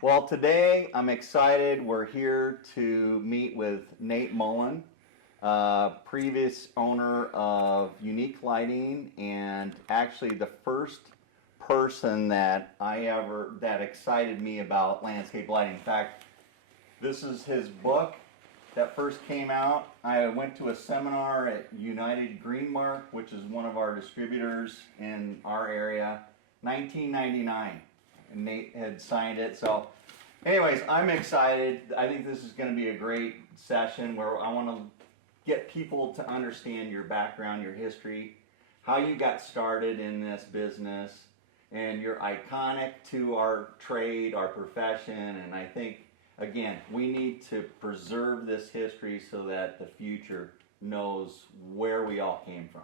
Well, today I'm excited. We're here to meet with Nate Mullen, previous owner of Unique Lighting, and actually the first person that excited me about landscape lighting. In fact, this is his book that first came out. I went to a seminar at United Greenmark, which is one of our distributors in our area, 1999. And Nate had signed it. So anyways, I'm excited. I think this is going to be a great session where I want to get people to understand your background, your history, how you got started in this business, and you're iconic to our trade, our profession, and I think, again, we need to preserve this history so that the future knows where we all came from.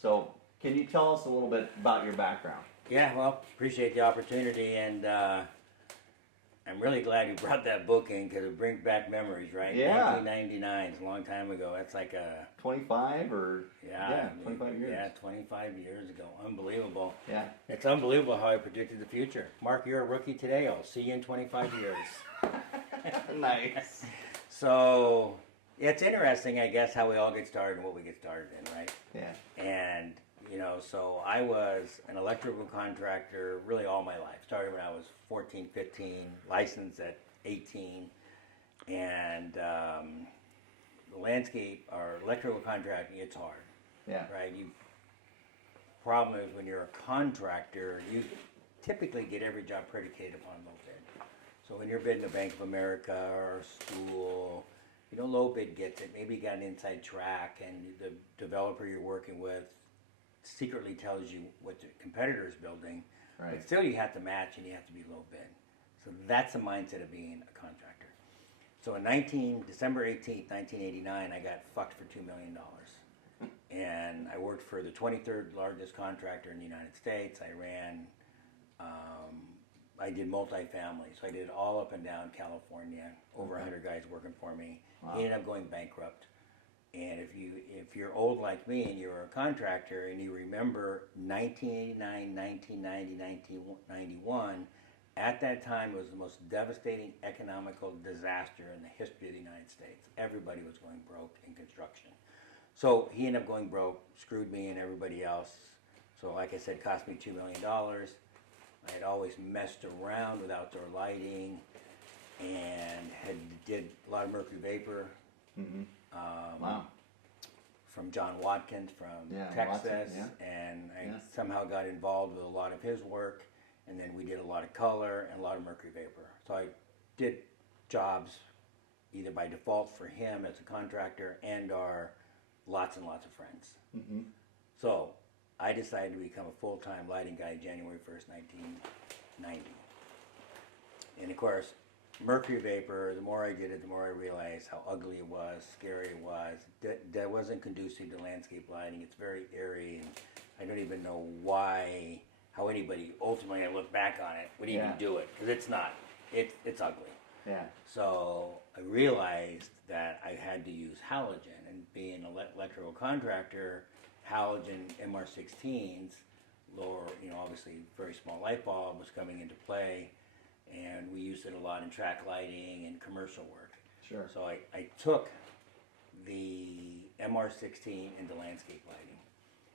So can you tell us a little bit about your background? Yeah, well, appreciate the opportunity, and I'm really glad you brought that book in because it brings back memories, right? Yeah. 1999 is a long time ago. That's like a 25 or yeah, 25 years. Yeah, 25 years ago. Unbelievable. Yeah. It's unbelievable how I predicted the future. Mark, you're a rookie today. I'll see you in 25 years. Nice. So it's interesting, I guess, how we all get started and what we get started in, right? Yeah. And so I was an electrical contractor really all my life. Started when I was 14, 15, licensed at 18, and the landscape or electrical contracting, it's hard. Yeah. Right? Problem is when you're a contractor, you typically get every job predicated upon low bid. So when you're bidding a Bank of America or a school, low bid gets it. Maybe you got an inside track, and the developer you're working with secretly tells you what the competitor is building, Right. but still you have to match and you have to be low bid. So that's the mindset of being a contractor. So in December 18th, 1989, I got fucked for $2 million. And I worked for the 23rd largest contractor in the United States. I did multifamily, so I did all up and down California, over 100 guys working for me. Wow. He ended up going bankrupt. And if you're old like me and you're a contractor and you remember 1989, 1990, 1991, at that time it was the most devastating economical disaster in the history of the United States. Everybody was going broke in construction. So he ended up going broke, screwed me and everybody else. So like I said, cost me $2 million. I had always messed around with outdoor lighting and did a lot of mercury vapor. Mm-hmm. Wow. From John Watkins from Texas, Watson, yeah. And I somehow got involved with a lot of his work, and then we did a lot of color and a lot of mercury vapor. So I did jobs either by default for him as a contractor and/or lots and lots of friends. Mm-hmm. So I decided to become a full-time lighting guy January 1st, 1990. And of course, mercury vapor, the more I did it, the more I realized how ugly it was, scary it was. That wasn't conducive to landscape lighting. It's very airy, and I don't even know how anybody, ultimately I look back on it, would even do it, because it's not. It's ugly. Yeah. So I realized that I had to use halogen, and being an electrical contractor, halogen MR16s, lower, obviously very small light bulb was coming into play, and we used it a lot in track lighting and commercial work. Sure. So I took the MR16 into landscape lighting.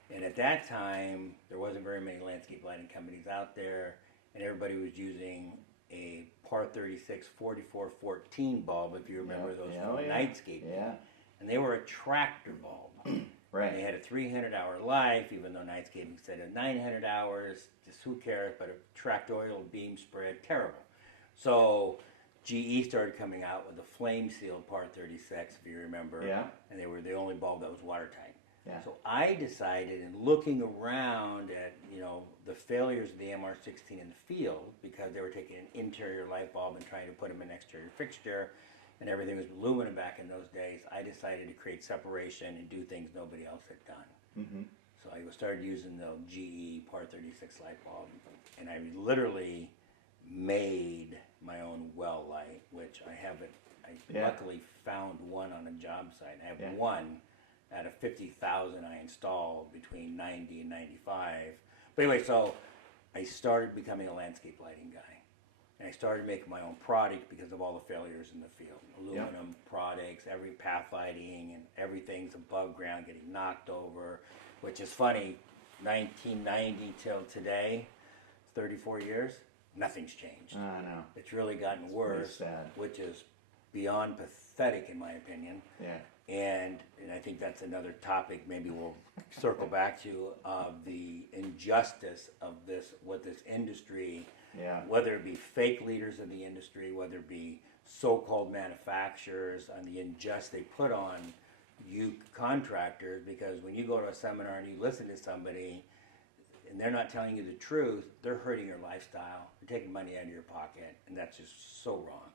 And at that time, there wasn't very many landscape lighting companies out there, and everybody was using a par 36 4414 bulb, if you remember those from nightscape. Yeah. And they were a tractor bulb. Right. And they had a 300-hour life, even though nightscaping said 900 hours. Just who cares? But a tracked oil beam spread, terrible. So GE started coming out with a flame sealed par 36, if you remember. Yeah. And they were the only bulb that was watertight. Yeah. So I decided, in looking around at the failures of the MR16 in the field, because they were taking an interior light bulb and trying to put them in an exterior fixture, and everything was aluminum back in those days, I decided to create separation and do things nobody else had done. Mm-hmm. So I started using the GE par 36 light bulb, and I literally made my own well light, which I haven't. I luckily found one on a job site. I have one out of 50,000 I installed between 90 and 95. But anyway, so I started becoming a landscape lighting guy. And I started making my own product because of all the failures in the field. Aluminum products, every path lighting, and everything's above ground getting knocked over, which is funny. 1990 till today, 34 years, nothing's changed. I know. It's really gotten worse, which is beyond pathetic in my opinion. Yeah. And I think that's another topic maybe we'll circle back to, of the injustice of what this industry, whether it be fake leaders of the industry, whether it be so-called manufacturers, and the injustice they put on you contractors, because when you go to a seminar and you listen to somebody and they're not telling you the truth, they're hurting your lifestyle, they're taking money out of your pocket, and that's just so wrong.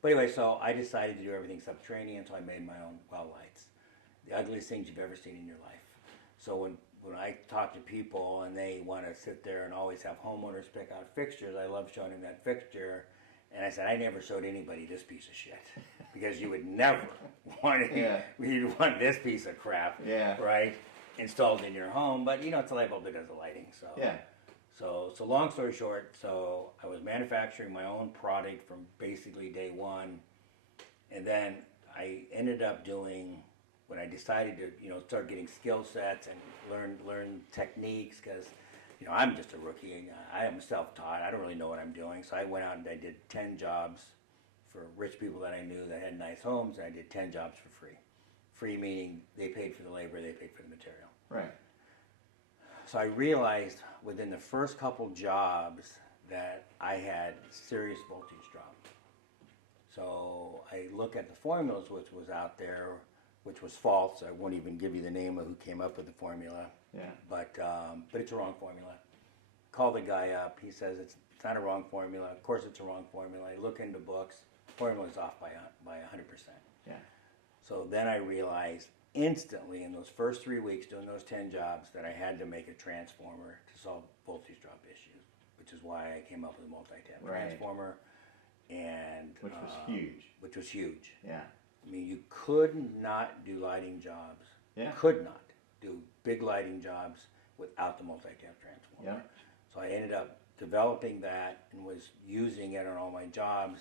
But anyway, so I decided to do everything subterranean, so I made my own well lights. The ugliest things you've ever seen in your life. So when I talk to people and they want to sit there and always have homeowners pick out fixtures, I love showing them that fixture. And I said, I never showed anybody this piece of shit. Because you would never want you'd want this piece of crap, right, installed in your home. But, it's a light bulb that does the lighting. So. Yeah. So long story short, so I was manufacturing my own product from basically day one, and then I ended up doing, when I decided to, start getting skill sets and learn techniques, because, I'm just a rookie. I am self-taught. I don't really know what I'm doing. So I went out and I did 10 jobs for rich people that I knew that had nice homes, and I did 10 jobs for free. Free meaning they paid for the labor, they paid for the material. Right. So I realized within the first couple jobs that I had serious voltage drop. So I look at the formulas which was out there, which was false. I won't even give you the name of who came up with the formula. Yeah. But it's a wrong formula. Call the guy up. He says it's not a wrong formula. Of course it's a wrong formula. I look into books. Formula's off by 100%. Yeah. So then I realized instantly in those first 3 weeks doing those 10 jobs that I had to make a transformer to solve voltage drop issues, which is why I came up with a multi-tap transformer, and which was huge. Which was huge. Yeah. I mean, you could not do lighting jobs. Yeah. Could not do big lighting jobs without the multi-tap transformer. Yeah. So I ended up developing that and was using it on all my jobs.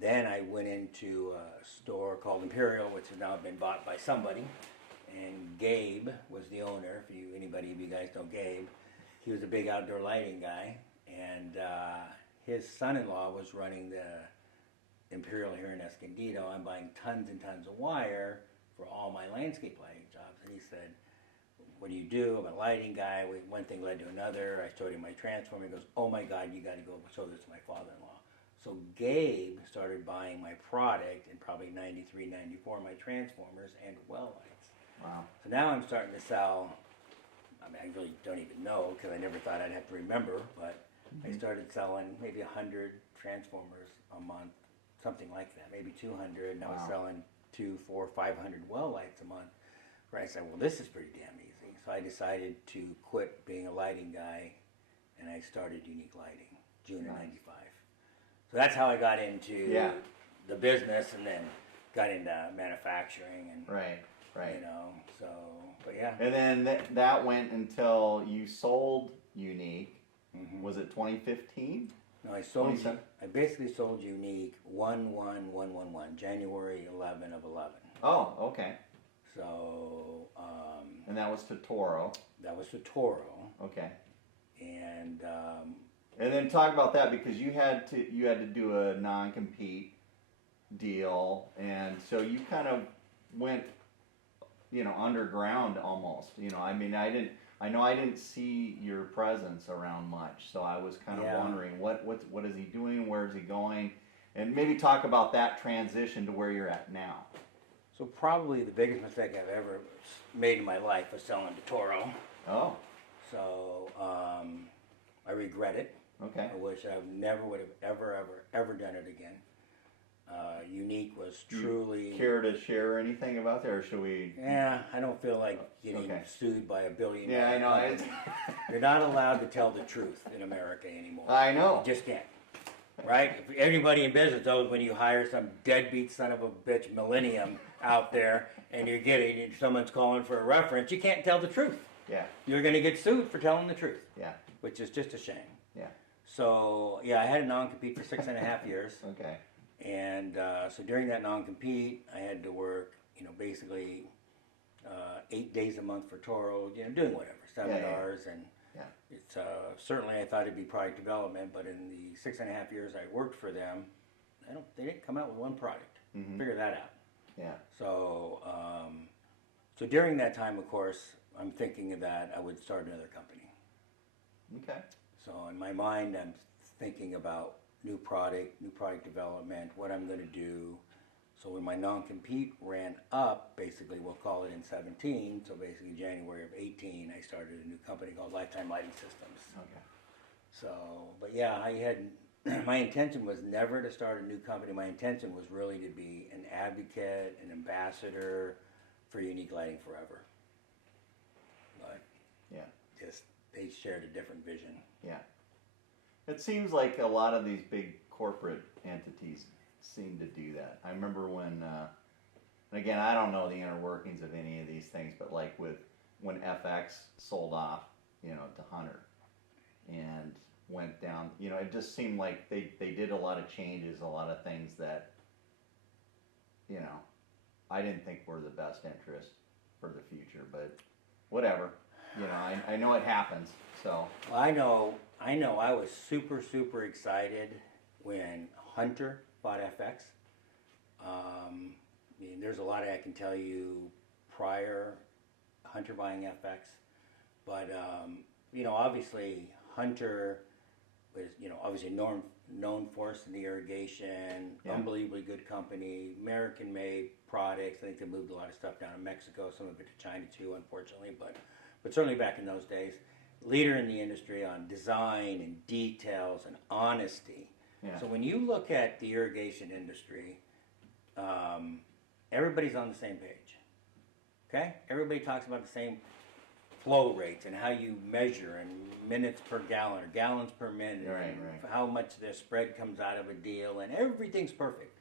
Then I went into a store called Imperial, which has now been bought by somebody, and Gabe was the owner. If anybody of you guys know Gabe, he was a big outdoor lighting guy, and his son-in-law was running the Imperial here in Escondido. I'm buying tons and tons of wire for all my landscape lighting jobs, and he said, "What do you do?" I'm a lighting guy. One thing led to another. I showed him my transformer. He goes, "Oh my God, you got to go show this to my father-in-law." So Gabe started buying my product in probably 93, 94, my transformers and well lights. Wow. So now I'm starting to sell, I mean, I really don't even know because I never thought I'd have to remember, but I started selling maybe 100 transformers a month, something like that, maybe 200, and I was selling 200, 400, 500 well lights a month. Where I said, well, this is pretty damn easy. So I decided to quit being a lighting guy, and I started Unique Lighting, June of '95. So that's how I got into the business, and then got into manufacturing, and right. So, but yeah. And then that went until you sold Unique. Mm-hmm. Was it 2015? No, I basically sold Unique 1/1/1/1, January 11 of 11. Oh, okay. So. And that was to Toro. That was to Toro. Okay. And. And then talk about that, because you had to do a non-compete deal, and so you kind of went, underground almost. I mean, I didn't see your presence around much, so I was kind of wondering what is he doing, where is he going, and maybe talk about that transition to where you're at now. So probably the biggest mistake I've ever made in my life was selling to Toro. Oh. So I regret it. Okay. I wish I never would have ever done it again. Unique was truly. You care to share anything about that, or should we? Yeah, I don't feel like getting sued by $1 billion. Yeah, I know. You're not allowed to tell the truth in America anymore. I know. You just can't. Right? If everybody in business knows when you hire some deadbeat son of a bitch millennium out there, and someone's calling for a reference, you can't tell the truth. Yeah. You're going to get sued for telling the truth. Yeah. Which is just a shame. Yeah. So yeah, I had a non-compete for 6.5 years. Okay. And so during that non-compete, I had to work, basically 8 days a month for Toro, doing whatever, seminars, and Yeah. it's certainly I thought it'd be product development, but in the 6.5 years I worked for them, they didn't come out with one product. Mm-hmm. Figure that out. Yeah. So so during that time, of course, I'm thinking that I would start another company. Okay. So in my mind, I'm thinking about new product development, what I'm going to do. So when my non-compete ran up, basically we'll call it in 17, so basically January of 18, I started a new company called Lifetime Lighting Systems. Okay. So, but yeah, I had, my intention was never to start a new company. My intention was really to be an advocate, an ambassador for Unique Lighting Forever. But Yeah. just, they shared a different vision. Yeah. It seems like a lot of these big corporate entities seem to do that. I remember when, and again, I don't know the inner workings of any of these things, but like when FX sold off, to Hunter and went down, it just seemed like they did a lot of changes, a lot of things that, I didn't think were the best interest for the future, but whatever. I know it happens, so. Well, I know I was super excited when Hunter bought FX. There's a lot I can tell you prior Hunter buying FX, but obviously Hunter was obviously known for us in the irrigation, Yeah. unbelievably good company, American-made products. I think they moved a lot of stuff down to Mexico, some of it to China too, unfortunately, but certainly back in those days, leader in the industry on design and details and honesty. Yeah. So when you look at the irrigation industry, everybody's on the same page. Okay? Everybody talks about the same flow rates and how you measure and minutes per gallon or gallons per minute, Right, and right. how much the spread comes out of a deal, and everything's perfect.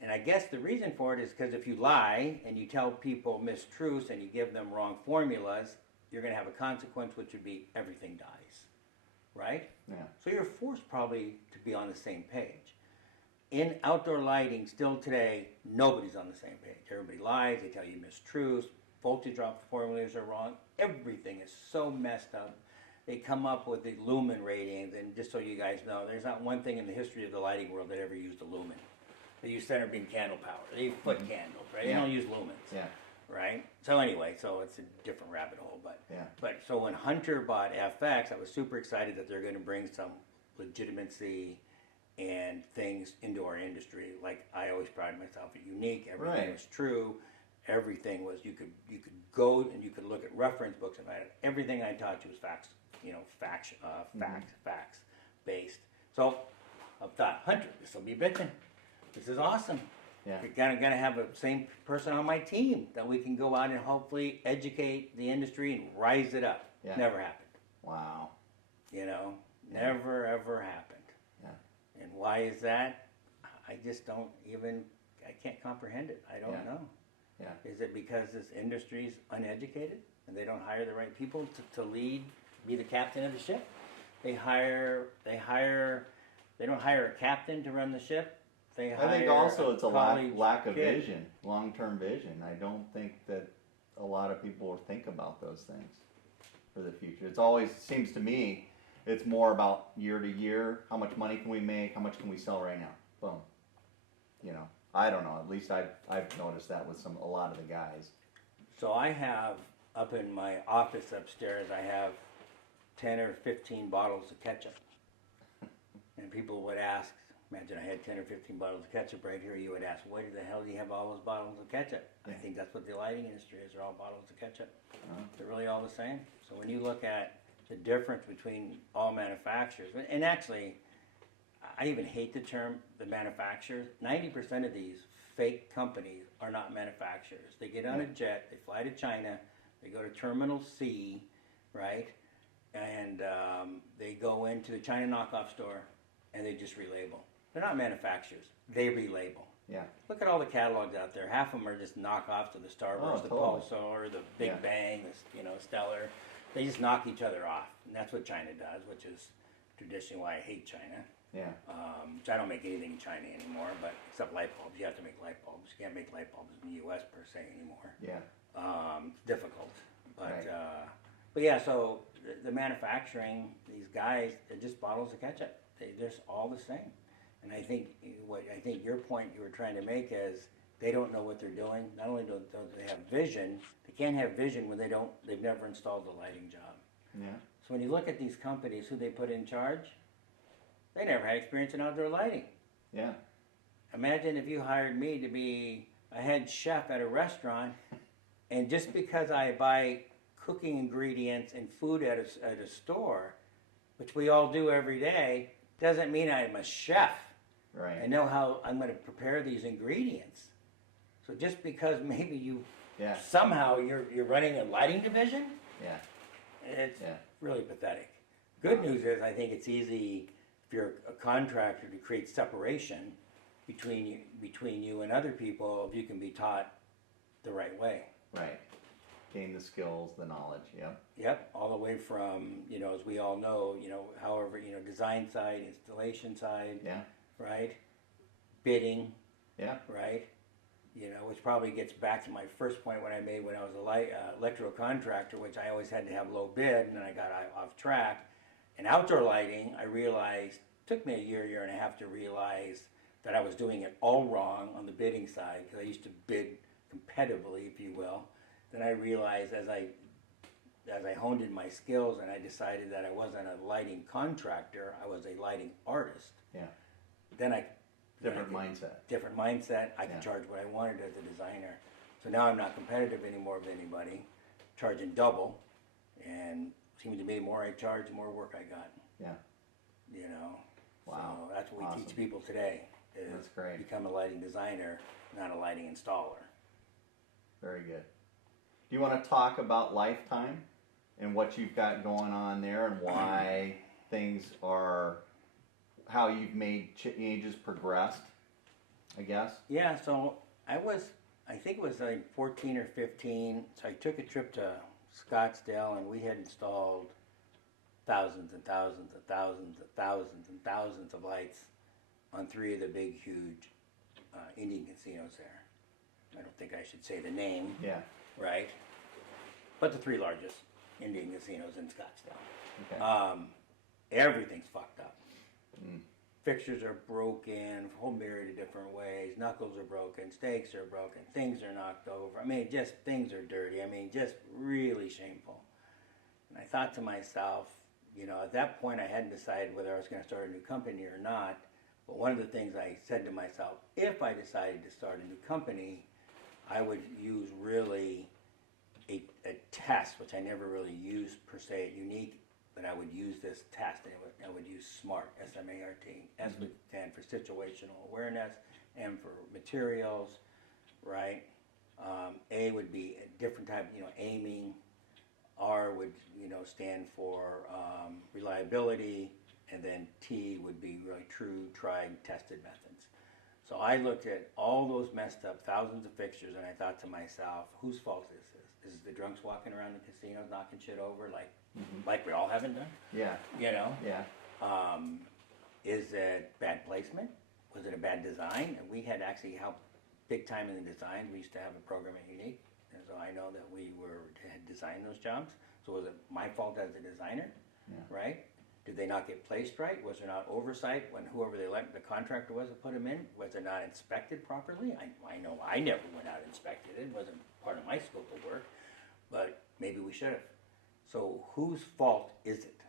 And I guess the reason for it is because if you lie and you tell people mistruths and you give them wrong formulas, you're going to have a consequence, which would be everything dies, right? Yeah. So you're forced probably to be on the same page. In outdoor lighting, still today, nobody's on the same page. Everybody lies, they tell you mistruths, voltage drop formulas are wrong. Everything is so messed up. They come up with the lumen ratings, and just so you guys know, there's not one thing in the history of the lighting world that ever used a lumen. They use center beam candle power. They use foot candles, right? Yeah. They don't use lumens. Yeah. Right? So anyway, so it's a different rabbit hole, but Yeah. but so when Hunter bought FX, I was super excited that they're going to bring some legitimacy and things into our industry. Like I always prided myself at Unique. Everything Right. was true. Everything was you could go and you could look at reference books and everything I taught you was facts, facts based. So I thought, Hunter, this will be bitchin'. This is awesome. Yeah. We're gonna have the same person on my team that we can go out and hopefully educate the industry and rise it up. Yeah. Never happened. Wow. Never ever happened. Yeah. And why is that? I just don't even. I can't comprehend it. I don't Yeah. know. Yeah. Is it because this industry's uneducated and they don't hire the right people to lead, be the captain of the ship? They don't hire a captain to run the ship. I I think also it's a lack of kid. vision, long-term vision. I don't think that a lot of people will think about those things for the future. It's always seems to me it's more about year to year. How much money can we make? How much can we sell right now? Boom. I don't know. At least I've noticed that with a lot of the guys. So I have up in my office upstairs, I have 10 or 15 bottles of ketchup. And people would ask, imagine I had 10 or 15 bottles of ketchup right here. You would ask, why the hell do you have all those bottles of ketchup? I think that's what the lighting industry is. They're all bottles of ketchup. They're really all the same. So when you look at the difference between all manufacturers, and actually, I even hate the term the manufacturers. 90% of these fake companies are not manufacturers. They get on a jet, they fly to China, they go to Terminal C, right? And they go into the China knockoff store and they just relabel. They're not manufacturers. They relabel. Yeah. Look at all the catalogs out there. Half of them are just knockoffs of the Starburst, the totally. Pulsar, the Big Yeah. Bang, the Stellar. They just knock each other off, and that's what China does, which is traditionally why I hate China. Yeah. So I don't make anything in China anymore, but except light bulbs. You have to make light bulbs. You can't make light bulbs in the U.S. per se anymore. Yeah. It's difficult, but Right. but yeah. So the manufacturing, these guys, they're just bottles of ketchup. They're just all the same. And I think your point you were trying to make is they don't know what they're doing. Not only don't they have vision, they can't have vision when they've never installed a lighting job. Yeah. So when you look at these companies, who they put in charge, they never had experience in outdoor lighting. Yeah. Imagine if you hired me to be a head chef at a restaurant, and just because I buy cooking ingredients and food at a store, which we all do every day, doesn't mean I'm a chef. Right. I know how I'm going to prepare these ingredients. So just because maybe Yeah. somehow you're running a lighting division, Yeah. it's Yeah. really pathetic. Good news is I think it's easy if you're a contractor to create separation between you and other people if you can be taught the right way. Right. Gain the skills, the knowledge. Yep. Yep, all the way from, as we all know, however, design side, installation side, Yeah. right? Bidding, Yeah. right? Which probably gets back to my first point when I was a electrical contractor, which I always had to have low bid, and then I got off track. And outdoor lighting, I realized, took me a year and a half to realize that I was doing it all wrong on the bidding side, because I used to bid competitively, if you will. Then I realized as I honed in my skills and I decided that I wasn't a lighting contractor, I was a lighting artist. Yeah. Then Different mindset. Different mindset. I could Yeah. charge what I wanted as a designer. So now I'm not competitive anymore with anybody, charging double. And seems to me the more I charge, the more work I got. Yeah. Wow. So that's what we Awesome. teach people today. Is That's great. Become a lighting designer, not a lighting installer. Very good. Do you want to talk about Lifetime and what you've got going on there and why things are, how you've made changes progressed, I guess? Yeah, so I think it was like 14 or 15, so I took a trip to Scottsdale and we had installed thousands and thousands and thousands and thousands and thousands of lights on 3 of the big, huge Indian casinos there. I don't think I should say the name, Yeah. right? But the 3 largest Indian casinos in Scottsdale. Okay. Everything's fucked up. Mm. Fixtures are broken, a whole myriad of different ways. Knuckles are broken, stakes are broken, things are knocked over. I mean, just things are dirty. I mean, just really shameful. And I thought to myself, at that point I hadn't decided whether I was going to start a new company or not. But one of the things I said to myself, if I decided to start a new company, I would use really a test, which I never really used per se at Unique, but I would use this test, and I would use SMART, S-M-A-R-T. S would stand for situational awareness, M for materials, right? A would be a different type, aiming. R would, stand for reliability, and then T would be really true, tried, tested methods. So I looked at all those messed up thousands of fixtures, and I thought to myself, whose fault is this? Is it the drunks walking around the casinos knocking shit over like we all haven't done? Yeah. Yeah. Is it bad placement? Was it a bad design? And we had actually helped big time in the design. We used to have a program at Unique, and so I know that we had designed those jobs. So was it my fault as a designer? Yeah. Right? Did they not get placed right? Was there not oversight when whoever the contractor was that put them in? Was it not inspected properly? I know I never went out and inspected it. It wasn't part of my scope of work, but maybe we should have. So whose fault is it?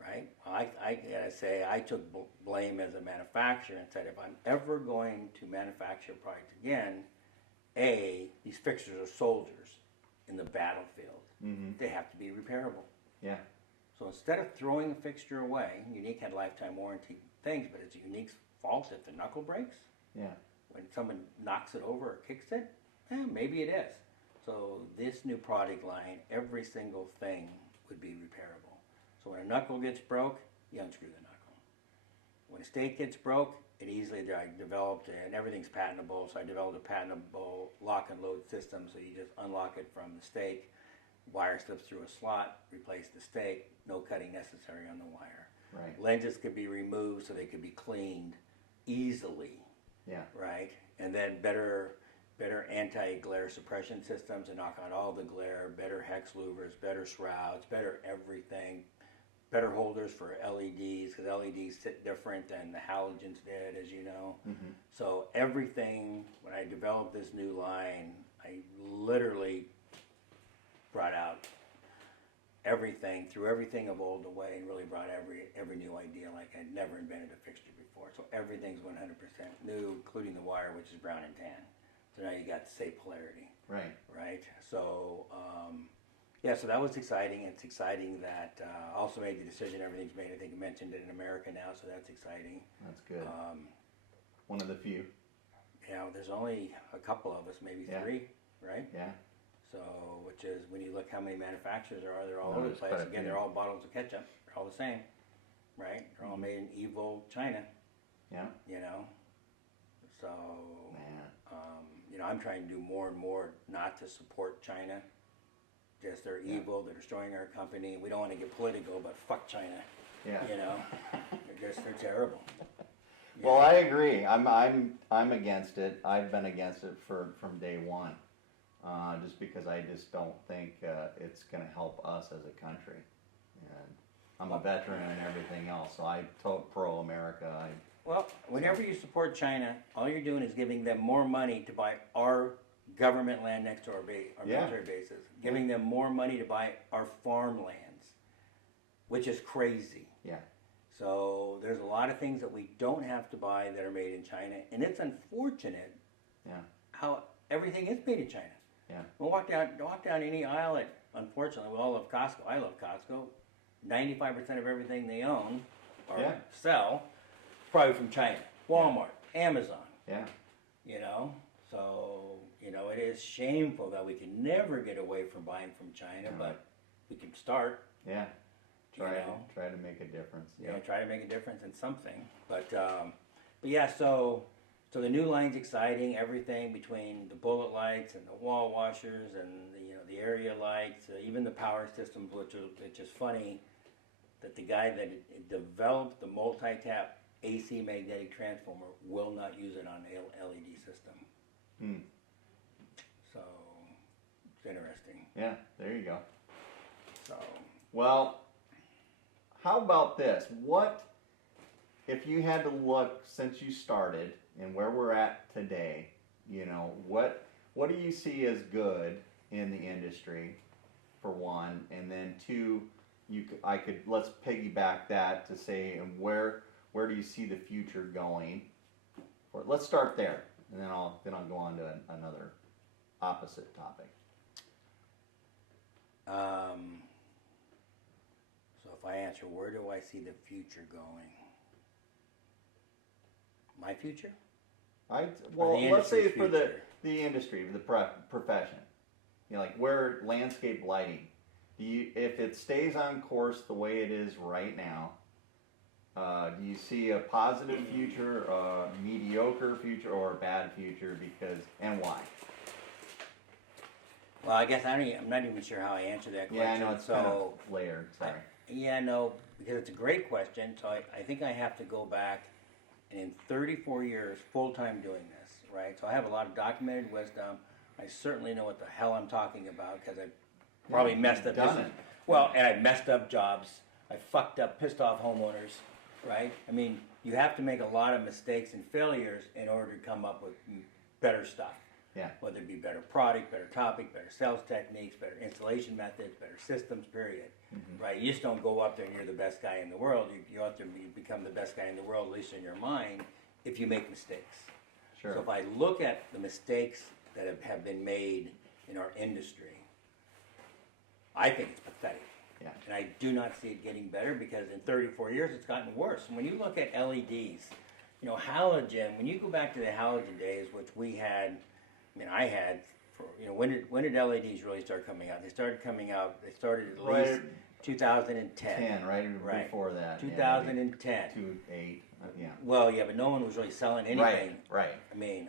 Right? I gotta say, I took blame as a manufacturer and said, if I'm ever going to manufacture a product again, these fixtures are soldiers in the battlefield. Mm-hmm. They have to be repairable. Yeah. So instead of throwing a fixture away, Unique had lifetime warranty things, but it's Unique's fault if the knuckle breaks. Yeah. When someone knocks it over or kicks it, maybe it is. So this new product line, every single thing would be repairable. So when a knuckle gets broke, you unscrew the knuckle. When a stake gets broke, I developed, and everything's patentable, so I developed a patentable lock and load system, so you just unlock it from the stake, wire slips through a slot, replace the stake, no cutting necessary on the wire. Right. Lenses could be removed so they could be cleaned easily. Yeah. Right. And then better anti-glare suppression systems to knock out all the glare, better hex louvers, better shrouds, better everything, better holders for LEDs, because LEDs sit different than the halogens did, as you know. Mm-hmm. So everything, when I developed this new line, I literally brought out everything, threw everything of old away, and really brought every new idea, like I'd never invented a fixture before. So everything's 100% new, including the wire, which is brown and tan. So now you got the same polarity. Right. Right. So yeah, so that was exciting. It's exciting that also made the decision. Everything's made. I think you mentioned it in America now, so that's exciting. That's good. One of the few. Yeah, there's only a couple of us, maybe three, right? Yeah. So, which is when you look how many manufacturers there are, they're all No, over the there's place. quite a Again, few. they're all bottles of ketchup. They're all the same, right? They're all made in evil China. Yeah. You know. So, Man. you know, I'm trying to do more and more not to support China. Just they're evil. They're destroying our company. We don't want to get political, but fuck China. Yeah. You know, they're terrible. You Well, know? I agree. I'm against it. I've been against it from day one, just because I just don't think it's going to help us as a country. And I'm a veteran and everything else, so I'm pro America. Well, whenever you support China, all you're doing is giving them more money to buy our government land next to our military bases, giving them more money to buy our farmlands, which is crazy. Yeah. So there's a lot of things that we don't have to buy that are made in China, and it's unfortunate how everything is made in China. Yeah. We'll walk down any aisle at, unfortunately, we all love Costco. I love Costco. 95% of everything they own or sell is probably from China. Walmart, Amazon. Yeah. You know, so, you know, it is shameful that we can never get away from buying from China, but we can start. Yeah. Try You know? to make a difference. You know, try to make a difference in something. But yeah, so the new line's exciting. Everything between the bullet lights and the wall washers and the area lights, even the power systems, which is funny that the guy that developed the multi-tap AC magnetic transformer will not use it on LED system. Hmm. So it's interesting. Yeah. There you go. So Well, how about this? What if you had to look since you started and where we're at today? You know, what do you see as good in the industry, for one, and then two, let's piggyback that to say, and where do you see the future going? Or let's start there, and then I'll go on to another opposite topic. So if I answer, where do I see the future going? My future? Well, let's say industry's for future? the industry, the profession, you know, like where landscape lighting, if it stays on course the way it is right now, do you see a positive future, a mediocre future, or a bad future? And why? Well, I guess I'm not even sure how I answer that question. Yeah, I know it's kind of layered. Sorry. Yeah, no, because it's a great question. So I think I have to go back, and in 34 years, full-time doing this, right? So I have a lot of documented wisdom. I certainly know what the hell I'm talking about because I probably messed up. Done it. Well, and I messed up jobs. I fucked up, pissed off homeowners, right? I mean, you have to make a lot of mistakes and failures in order to come up with better stuff. Yeah. Whether it be better product, better topic, better sales techniques, better installation methods, better systems, period. Mm-hmm. Right? You just don't go up there and you're the best guy in the world. You have to become the best guy in the world, at least in your mind, if you make mistakes. Sure. So if I look at the mistakes that have been made in our industry, I think it's pathetic. Yeah. And I do not see it getting better because in 34 years it's gotten worse. And when you look at LEDs, you know, halogen, when you go back to the halogen days, which we had, I had, when did LEDs really start coming out? They started at least 2010. Right before that. 2010. 2008, yeah. Well, yeah, but no one was really selling anything. Right.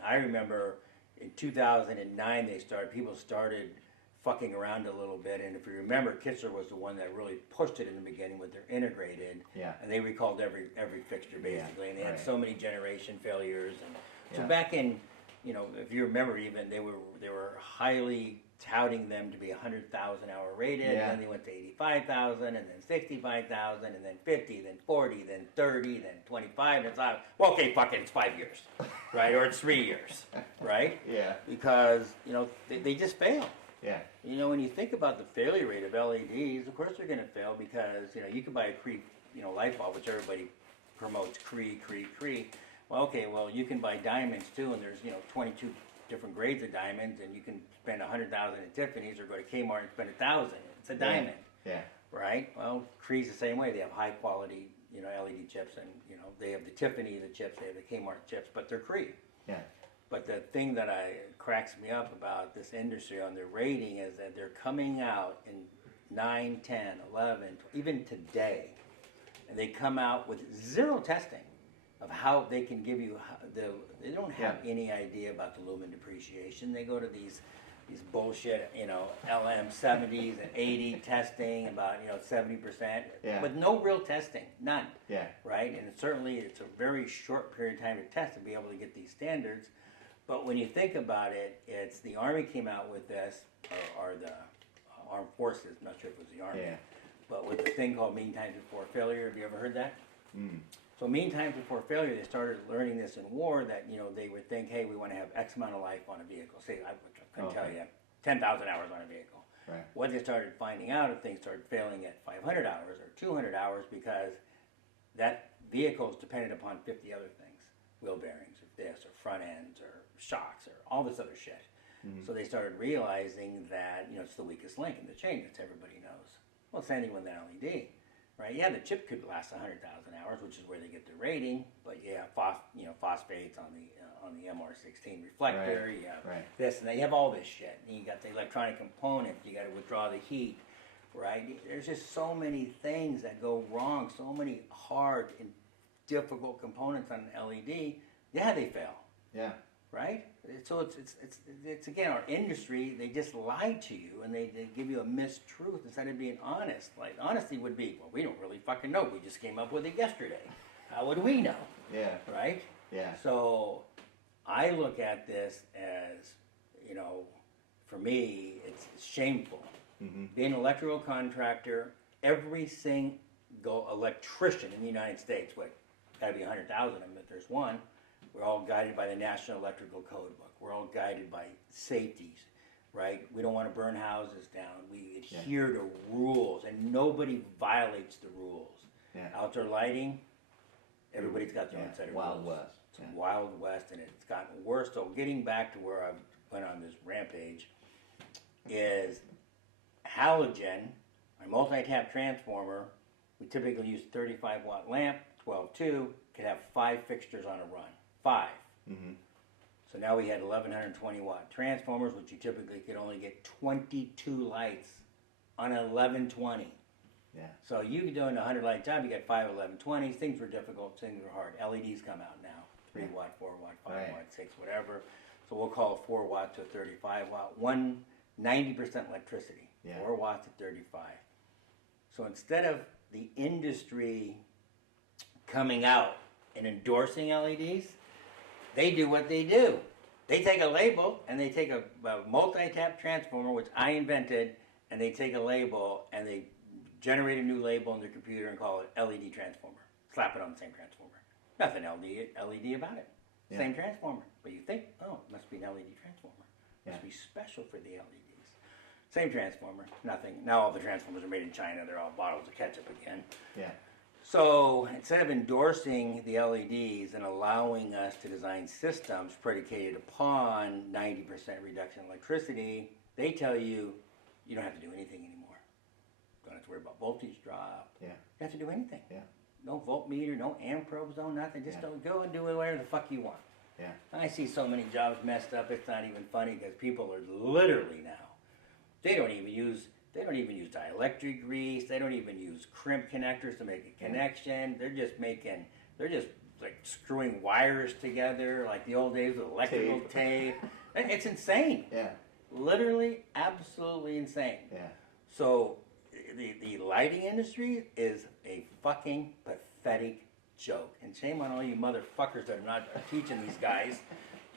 I remember in 2009 people started fucking around a little bit. And if you remember, Kitzler was the one that really pushed it in the beginning with their integrated. Yeah. And they recalled every fixture basically, and they had so many generation failures. And so back in, you know, if you remember, even they were highly touting them to be 100,000 hour rated, and then they went to 85,000, and then 65,000, and then 50, then 40, then 30, then 25, and it's like, well, okay, fuck it, it's 5 years, right? Or it's 3 years, right? Yeah. Because, you know, they just fail. Yeah. You know, when you think about the failure rate of LEDs, of course they're going to fail because, you know, you can buy a Cree, you know, light bulb, which everybody promotes, Cree. Well, okay, well, you can buy diamonds too, and there's, you know, 22 different grades of diamonds, and you can spend 100,000 at Tiffany's or go to Kmart and spend 1,000. It's a diamond. Yeah. Right? Well, Cree's the same way. They have high quality, you know, LED chips, and, you know, they have the Tiffany, the chips, they have the Kmart chips, but they're Cree. Yeah. But the thing that cracks me up about this industry on their rating is that they're coming out in 9, 10, 11, even today, and they come out with zero testing of how they can give you they don't have any idea about the lumen depreciation. They go to these bullshit, you know, LM 70s and 80 testing about, you know, 70%, with no real testing, none. Yeah. Right? And certainly it's a very short period of time to test to be able to get these standards. But when you think about it, it's the Army came out with this, or the Armed Forces, I'm not sure if it was the Army, but with the thing called mean times before failure. Have you ever heard that? Mm. So mean times before failure, they started learning this in war, that, you know, they would think, hey, we want to have X amount of life on a vehicle. Say, I couldn't tell you, 10,000 hours on a vehicle. Right. What they started finding out, if things started failing at 500 hours or 200 hours, because that vehicle is dependent upon 50 other things. Wheel bearings, or this, or front ends, or shocks, or all this other shit. Mm-hmm. So they started realizing that, you know, it's the weakest link in the chain, that everybody knows. Well, it's anything with an LED. Right? Yeah, the chip could last 100,000 hours, which is where they get the rating. But phosphates on the MR16 reflector. Right. You have Right. this, and you have all this shit. And you got the electronic component. You got to withdraw the heat. Right? There's just so many things that go wrong. So many hard and difficult components on an LED. Yeah, they fail. Yeah. Right? So it's again, our industry, they just lie to you, and they give you a mistruth instead of being honest. Like, honesty would be, well, we don't really fucking know. We just came up with it yesterday. How would we know? Yeah. Right? Yeah. So I look at this as, you know, for me, it's shameful. Mm-hmm. Being an electrical contractor, every single electrician in the United States, got to be 100,000 of them if there's one. We're all guided by the National Electrical Code Book. We're all guided by safeties, right? We don't want to burn houses down. We adhere to rules, and nobody violates the rules. Yeah. Outdoor lighting, everybody's got their own set of Wild rules. West. It's Wild West, and it's gotten worse. So getting back to where I went on this rampage is halogen, a multi-tap transformer. We typically use 35-watt lamp, 12-2, could have 5 fixtures on a run. 5. Mm-hmm. So now we had 1,120 watt transformers, which you typically could only get 22 lights on an 1120. Yeah. So you can do a 100 light job, you get 5 1120s. Things were difficult, things were hard. LEDs come out now, 3 watt, 4 watt, 5 watt, 6, whatever. So we'll call 4 watt to 35 watt. 90% electricity. 4 watts to 35. So instead of the industry coming out and endorsing LEDs, they do what they do. They take a label, and they take a multi-tap transformer, which I invented, and they take a label, and they generate a new label in their computer and call it LED transformer. Slap it on the same transformer. Nothing LED about it. Yeah. Same transformer. But you think, oh, it must be an LED transformer. It must be special for the LEDs. Same transformer, nothing. Now all the transformers are made in China. They're all bottles of ketchup again. Yeah. So instead of endorsing the LEDs and allowing us to design systems predicated upon 90% reduction in electricity, they tell you, you don't have to do anything anymore. Don't have to worry about voltage drop. Yeah. You don't have to do anything. Yeah. No voltmeter, no amp probes, no nothing. Just don't go and do whatever the fuck you want. Yeah. I see so many jobs messed up, it's not even funny, because people are literally now, they don't even use dielectric grease. They don't even use crimp connectors to make a connection. They're just like screwing wires together like the old days with electrical tape. It's insane. Yeah. literally absolutely insane. Yeah. So the lighting industry is a fucking pathetic joke. And shame on all you motherfuckers that are not teaching these guys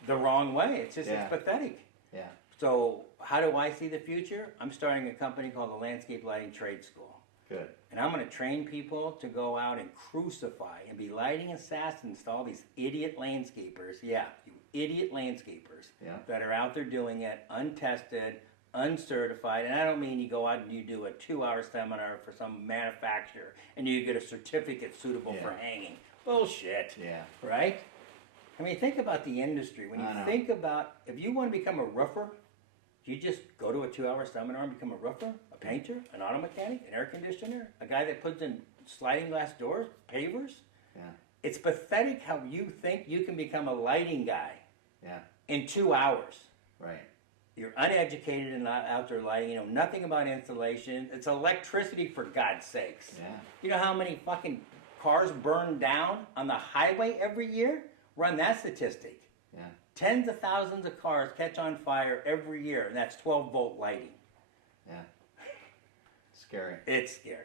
the wrong way. It's just, it's pathetic. Yeah. So how do I see the future? I'm starting a company called the Landscape Lighting Trade School. Good. And I'm going to train people to go out and crucify and be lighting assassins to all these idiot landscapers. Yeah, you idiot landscapers that are out there doing it untested, uncertified. And I don't mean you go out and you do a 2-hour seminar for some manufacturer and you get a certificate suitable for hanging. Bullshit. Yeah. Right? I mean, think about the industry. When you think about, if you want to become a roofer, you just go to a 2-hour seminar and become a roofer, a painter, an auto mechanic, an air conditioner, a guy that puts in sliding glass doors, pavers. Yeah. It's pathetic how you think you can become a lighting guy in 2 hours. Right. You're uneducated in outdoor lighting. You know nothing about installation. It's electricity, for God's sakes. Yeah. You know how many fucking cars burn down on the highway every year? Run that statistic. Yeah. Tens of thousands of cars catch on fire every year, and that's 12-volt lighting. Yeah. Scary. It's scary.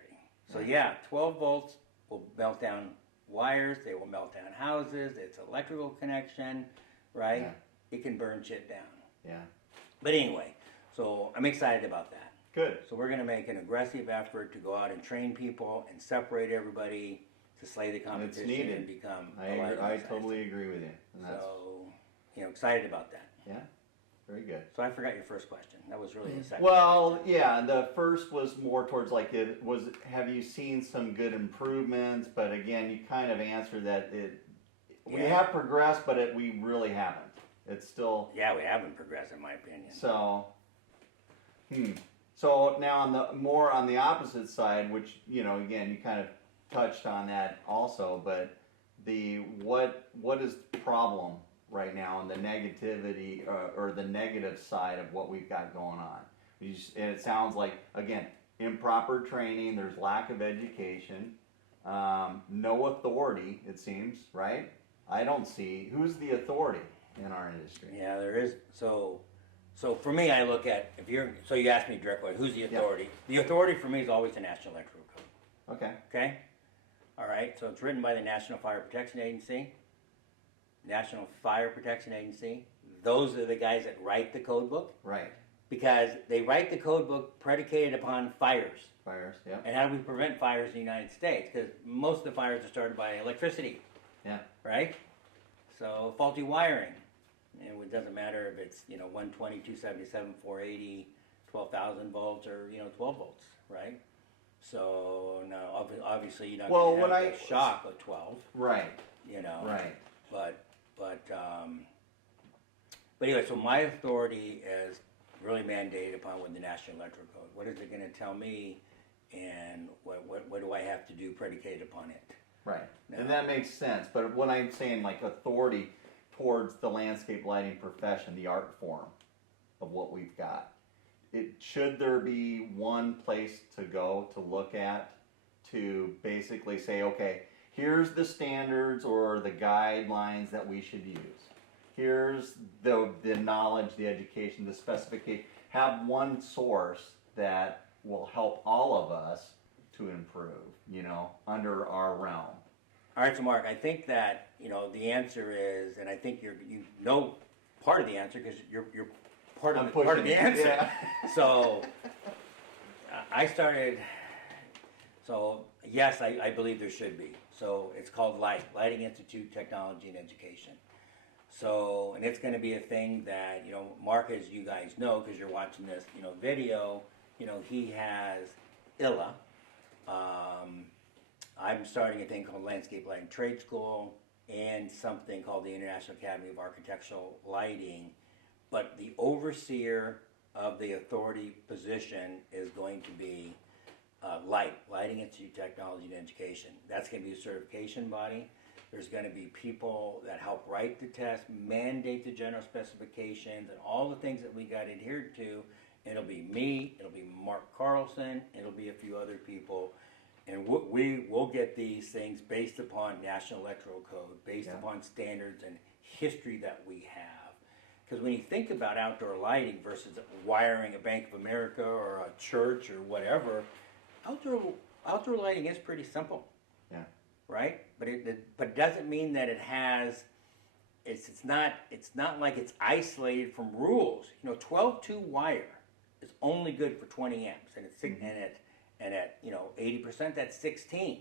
So yeah, 12 volts will melt down wires. They will melt down houses. It's electrical connection, right? Yeah. It can burn shit down. Yeah. But anyway, so I'm excited about that. Good. So we're going to make an aggressive effort to go out and train people and separate everybody to slay the competition and become. I totally agree with you. And that's, so, excited about that. yeah, very good. So I forgot your first question. That was really the second. Well, yeah, the first was more towards like have you seen some good improvements? But again, you kind of answered that we have progressed, but we really haven't. It's still. Yeah, we haven't progressed, in my opinion. So, So now on the opposite side, which again you kind of touched on that also, but what is the problem right now and the negativity or the negative side of what we've got going on? And it sounds like, again, improper training, there's lack of education, no authority, it seems, right? I don't see who's the authority in our industry. Yeah, there is. So for me, I look at, so you asked me directly, who's the authority? The authority for me is always the National Electrical Code. Okay. Okay? All right, so it's written by the National Fire Protection Agency. National Fire Protection Agency. Those are the guys that write the code book. Right. Because they write the code book predicated upon fires. Fires, yeah. And how do we prevent fires in the United States? Because most of the fires are started by electricity. Yeah. Right? So faulty wiring. And it doesn't matter if it's 120, 277, 480, 12,000 volts, or 12 volts, right? So now obviously you're not going to have a shock of 12. Right. Right. But anyway, so my authority is really mandated upon with the National Electrical Code. What is it going to tell me, and what do I have to do predicated upon it? Right. And that makes sense. But when I'm saying like authority towards the landscape lighting profession, the art form of what we've got, should there be one place to go to look at to basically say, okay, here's the standards or the guidelines that we should use. Here's the knowledge, the education, the specification. Have one source that will help all of us to improve, under our realm. All right, so Mark, I think that the answer is, and I think you know part of the answer because you're part of the answer. Yeah. So I started. So yes, I believe there should be. So it's called Lighting Institute Technology and Education. So, and it's going to be a thing that Mark, as you guys know, because you're watching this video, he has ELLI. I'm starting a thing called Landscape Lighting Trade School and something called the International Academy of Architectural Lighting. But the overseer of the authority position is going to be Lighting Institute Technology and Education. That's going to be a certification body. There's going to be people that help write the test, mandate the general specifications, and all the things that we got adhered to. It'll be me, it'll be Mark Carlson, it'll be a few other people. And we will get these things based upon National Electrical Code, based upon standards and history that we have. Because when you think about outdoor lighting versus wiring a Bank of America or a church or whatever, outdoor lighting is pretty simple. Yeah. Right? But it doesn't mean that it has. It's not like it's isolated from rules. 12-2 wire is only good for 20 amps, and it's and at 80% that's 16.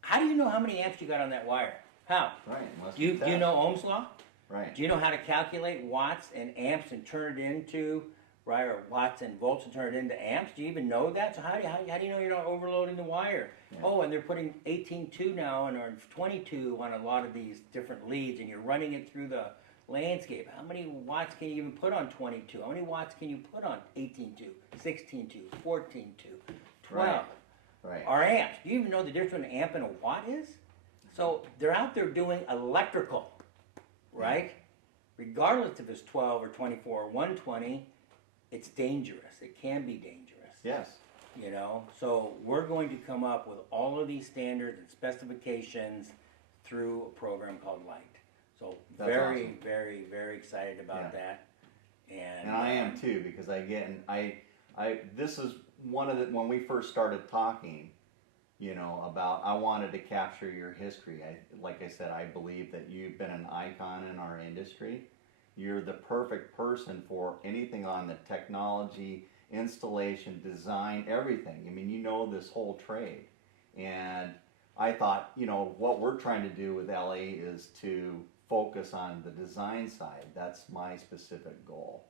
How do you know how many amps you got on that wire? How? Right. Do you know Ohm's law? Right. Do you know how to calculate watts and amps and turn it into, right, or watts and volts and turn it into amps? Do you even know that? So how do you know you're not overloading the wire? Yeah. Oh, and they're putting 18.2 now or 22 on a lot of these different leads, and you're running it through the landscape. How many watts can you even put on 22? How many watts can you put on 18.2, 16.2, 14.2, 12? Right. Are amps. Do you even know the difference between an amp and a watt is? So they're out there doing electrical, right? Regardless if it's 12 or 24 or 120, it's dangerous. It can be dangerous. Yes. So we're going to come up with all of these standards and specifications through a program called Light. So That's very, awesome. very, very excited about that. And I am too, because this is one of the, when we first started talking, about, I wanted to capture your history. Like I said, I believe that you've been an icon in our industry. You're the perfect person for anything on the technology, installation, design, everything. I mean, this whole trade. And I thought, what we're trying to do with ELLI is to focus on the design side. That's my specific goal,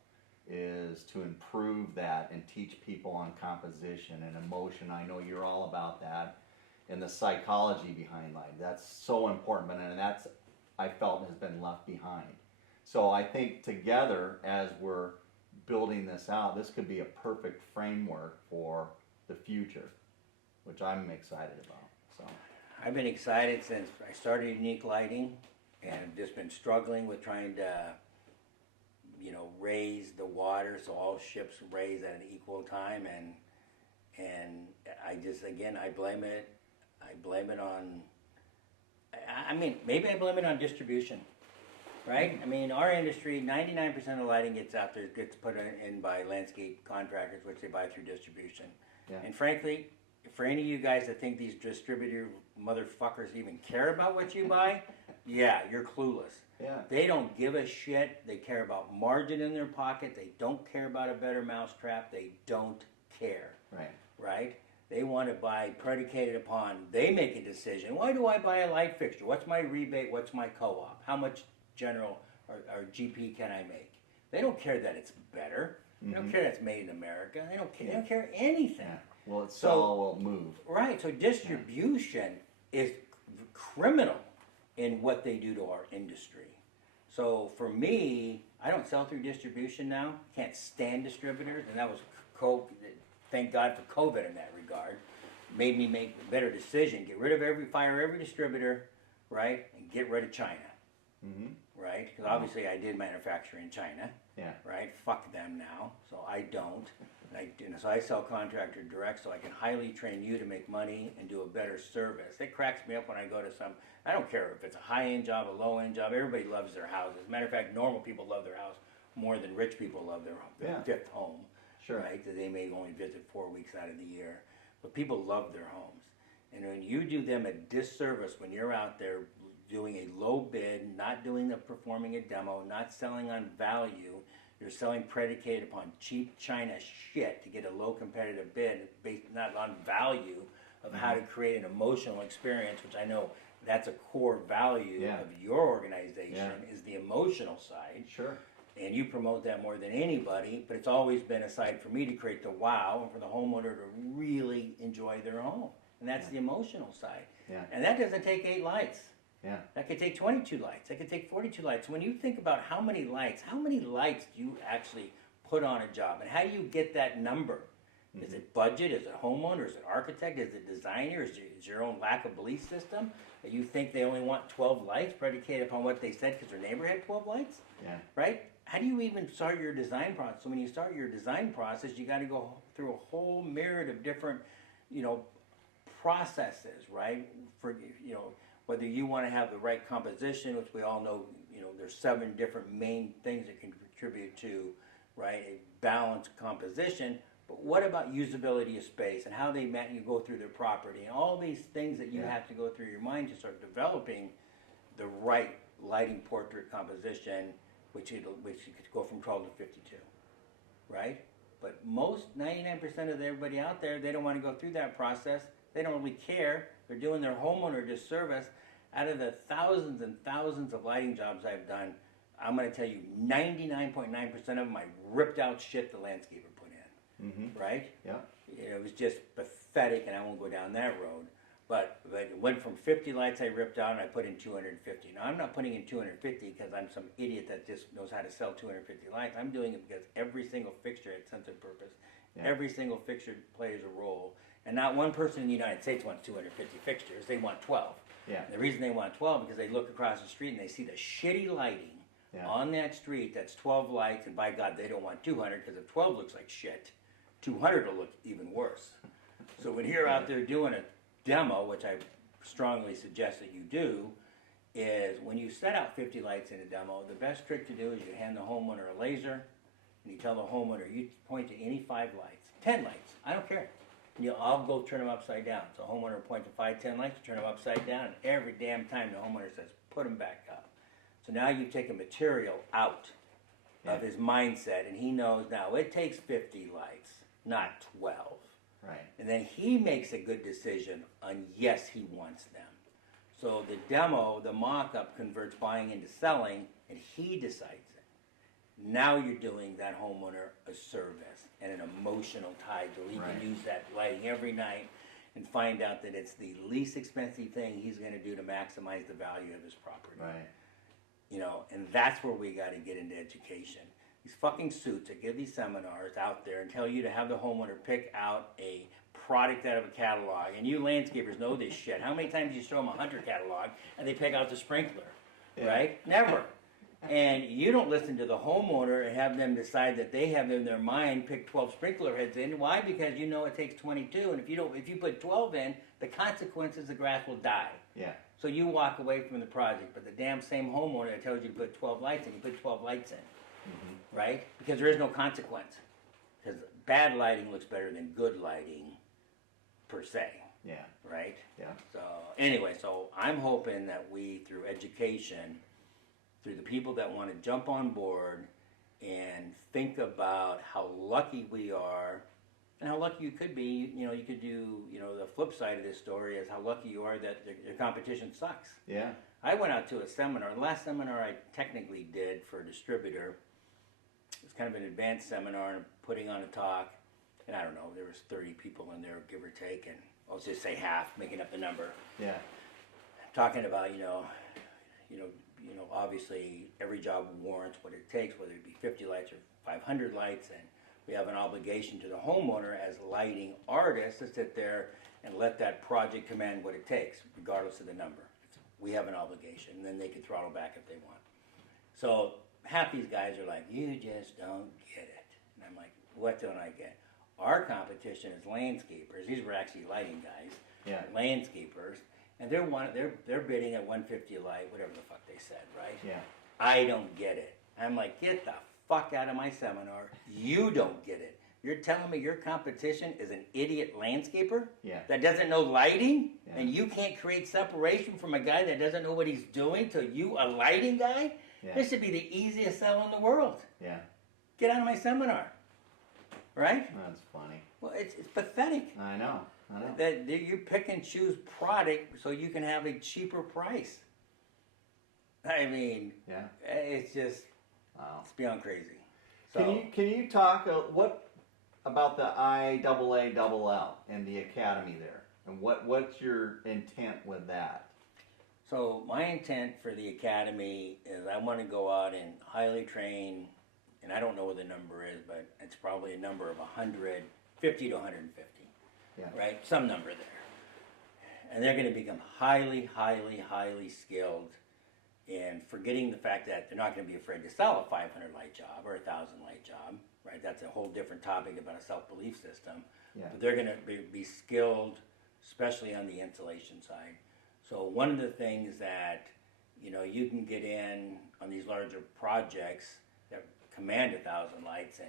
is to improve that and teach people on composition and emotion. I know you're all about that, and the psychology behind light. That's so important, and that's, I felt, has been left behind. So I think together, as we're building this out, this could be a perfect framework for the future, which I'm excited about. So I've been excited since I started Unique Lighting, and I've just been struggling with trying to raise the water so all ships raise at an equal time, and I just, again, I blame it on, maybe I blame it on distribution, right? I mean, our industry, 99% of lighting gets out there, gets put in by landscape contractors, which they buy through distribution. Yeah. And frankly, for any of you guys that think these distributor motherfuckers even care about what you buy, yeah, you're clueless. Yeah. They don't give a shit. They care about margin in their pocket. They don't care about a better mousetrap. They don't care. Right. Right? They want to buy predicated upon, they make a decision. Why do I buy a light fixture? What's my rebate? What's my co-op? How much general or GP can I make? They don't care that it's better. They don't care that it's made in America. They don't care. They don't care anything. Yeah. Well, it's all will move. Right. So distribution is criminal in what they do to our industry. So for me, I don't sell through distribution now. Can't stand distributors, and that was thank God for COVID in that regard. Made me make a better decision. Fire every distributor, right, and get rid of China. Mm-hmm. Right? Because obviously I did manufacture in China. Yeah. Right? Fuck them now. So I don't. So I sell contractor direct, so I can highly train you to make money and do a better service. It cracks me up when I go to some, I don't care if it's a high-end job, a low-end job, everybody loves their houses. As a matter of fact, normal people love their house more than rich people love their fifth home. Sure. Right? That they may only visit 4 weeks out of the year. But people love their homes. And when you do them a disservice when you're out there doing a low bid, not performing a demo, not selling on value, you're selling predicated upon cheap China shit to get a low competitive bid based not on value of how to create an emotional experience, which I know that's a core value of your organization is the emotional side. Sure. And you promote that more than anybody, but it's always been a side for me to create the wow and for the homeowner to really enjoy their home. And that's the emotional side. Yeah. And that doesn't take 8 lights. Yeah. That could take 22 lights. That could take 42 lights. When you think about how many lights do you actually put on a job? And how do you get that number? Mm-hmm. Is it budget? Is it homeowner? Is it architect? Is it designer? Is your own lack of belief system? That you think they only want 12 lights predicated upon what they said because their neighbor had 12 lights? Yeah. Right? How do you even start your design process? So when you start your design process, you got to go through a whole myriad of different, processes, right? For, whether you want to have the right composition, which we all know, there's 7 different main things that can contribute to, right, a balanced composition. But what about usability of space and how you go through their property and all these things that you have to go through your mind to start developing the right lighting portrait composition, which you could go from 12 to 52, right? But most 99% of everybody out there, they don't want to go through that process. They don't really care. They're doing their homeowner a disservice. Out of the thousands and thousands of lighting jobs I've done, I'm going to tell you 99.9% of them I ripped out shit the landscaper put in, right? Yeah. It was just pathetic, and I won't go down that road. But it went from 50 lights I ripped out and I put in 250. Now, I'm not putting in 250 because I'm some idiot that just knows how to sell 250 lights. I'm doing it because every single fixture had sense of purpose. Yeah. Every single fixture plays a role. And not one person in the United States wants 250 fixtures. They want 12. Yeah. And the reason they want 12 is because they look across the street and they see the shitty lighting on that street that's 12 lights, and by God, they don't want 200 because if 12 looks like shit, 200 will look even worse. So when you're out there doing a demo, which I strongly suggest that you do, is when you set out 50 lights in a demo, the best trick to do is you hand the homeowner a laser and you tell the homeowner, you point to any 5 lights, 10 lights, I don't care. I'll go turn them upside down. So the homeowner points to 5, 10 lights, turn them upside down, and every damn time the homeowner says, put them back up. So now you take a material out of his mindset, and he knows now it takes 50 lights, not 12. Right. And then he makes a good decision on yes, he wants them. So the demo, the mock-up converts buying into selling, and he decides it. Now you're doing that homeowner a service and an emotional tie so he can use that lighting every night and find out that it's the least expensive thing he's going to do to maximize the value of his property. Right. And that's where we got to get into education. These fucking suits that give these seminars out there and tell you to have the homeowner pick out a product out of a catalog. And you landscapers know this shit. How many times you show them a Hunter catalog and they pick out the sprinkler, right? Never. And you don't listen to the homeowner and have them decide that they have in their mind pick 12 sprinkler heads in. Why? Because you know it takes 22, and if you put 12 in, the consequences, the grass will die. Yeah. So you walk away from the project, but the damn same homeowner that tells you to put 12 lights in, you put 12 lights in. Right? Because there is no consequence. Because bad lighting looks better than good lighting, per se. Yeah. Right? Yeah. So, anyway, I'm hoping that we, through education, through the people that want to jump on board and think about how lucky we are and how lucky you could be, you could do, the flip side of this story is how lucky you are that your competition sucks. Yeah. I went out to a seminar. The last seminar I technically did for a distributor, it was kind of an advanced seminar and putting on a talk, and I don't know, there was 30 people in there, give or take, and I'll just say half, making up the number. Yeah. Talking about, obviously every job warrants what it takes, whether it be 50 lights or 500 lights, and we have an obligation to the homeowner as lighting artists to sit there and let that project command what it takes, regardless of the number. We have an obligation, and then they can throttle back if they want. So half these guys are like, you just don't get it. And I'm like, what don't I get? Our competition is landscapers. These were actually lighting guys, landscapers, and they're bidding at 150 a light, whatever the fuck they said, right? Yeah. I don't get it. I'm like, get the fuck out of my seminar. You don't get it. You're telling me your competition is an idiot landscaper that doesn't know lighting, and you can't create separation from a guy that doesn't know what he's doing to you, a lighting guy? This should be the easiest sell in the world. Yeah. Get out of my seminar. Right? That's funny. Well, it's pathetic. I know. That you pick and choose product so you can have a cheaper price. I mean, it's just, it's beyond crazy. So, can you talk what about the IAALL and the academy there, and what's your intent with that? So my intent for the academy is I want to go out and highly train, and I don't know what the number is, but it's probably a number of 150 to 150. Right? Some number there. And they're going to become highly, highly, highly skilled in forgetting the fact that they're not going to be afraid to sell a 500 light job or a 1,000 light job. Right? That's a whole different topic about a self-belief system. But they're going to be skilled, especially on the installation side. So one of the things that, you can get in on these larger projects that command 1,000 lights, and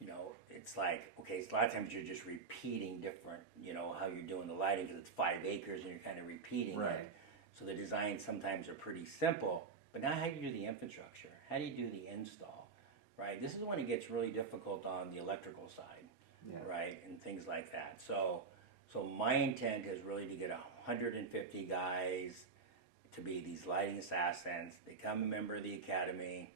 you know, it's like, okay, so a lot of times you're just repeating different, you know, how you're doing the lighting because it's 5 acres and you're kind of repeating Right. it. So the designs sometimes are pretty simple, but now how do you do the infrastructure? How do you do the install, right? This is when it gets really difficult on the electrical side, Yeah. right, and things like that. So my intent is really to get 150 guys to be these lighting assassins, become a member of the academy,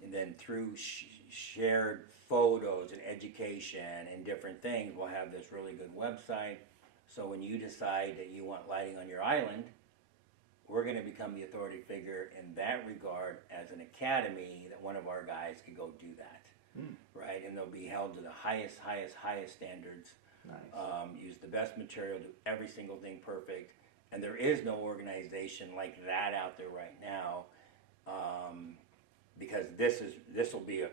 and then through shared photos and education and different things, we'll have this really good website. So when you decide that you want lighting on your island, we're going to become the authority figure in that regard as an academy, that one of our guys could go do that, right? And they'll be held to the highest standards. Nice. Use the best material, do every single thing perfect. And there is no organization like that out there right now, because this will be a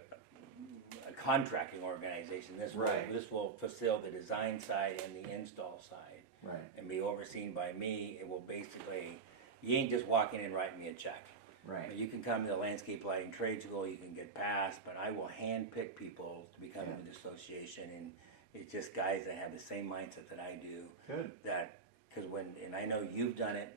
contracting organization. Right. This will facilitate the design side and the install side, Right. and be overseen by me. It will basically, you ain't just walking in writing me a check. Right. I mean, you can come to the landscape lighting trade school, you can get passed, but I will hand pick people to become in the association, and it's just guys that have the same mindset that I do. Good. That, because and I know you've done it,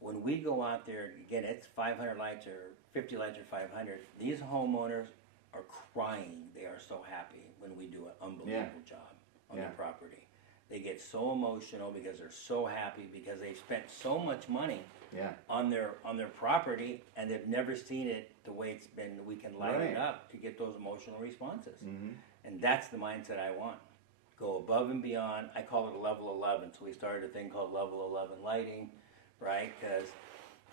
when we go out there, again, it's 500 lights or 50 lights or 500, these homeowners are crying. They are so happy when we do an unbelievable job on their property. They get so emotional because they're so happy because they've spent so much money on their property, and they've never seen it the way it's been. We can light it up to get those emotional responses. And that's the mindset I want. Go above and beyond. I call it a level 11. So we started a thing called level 11 lighting, right? Because,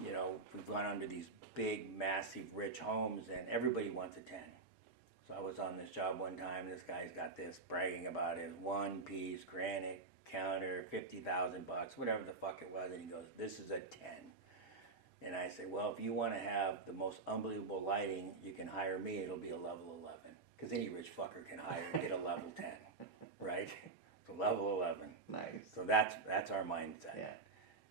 you know, we've gone under these big, massive, rich homes, and everybody wants a 10. So I was on this job one time. This guy's got this bragging about his one-piece granite counter, $50,000, whatever the fuck it was, and he goes, "This is a 10." And I said, "Well, if you want to have the most unbelievable lighting, you can hire me. It'll be a level 11, because any rich fucker can hire and get a level 10, right? So level 11. Nice. So that's our mindset. Yeah.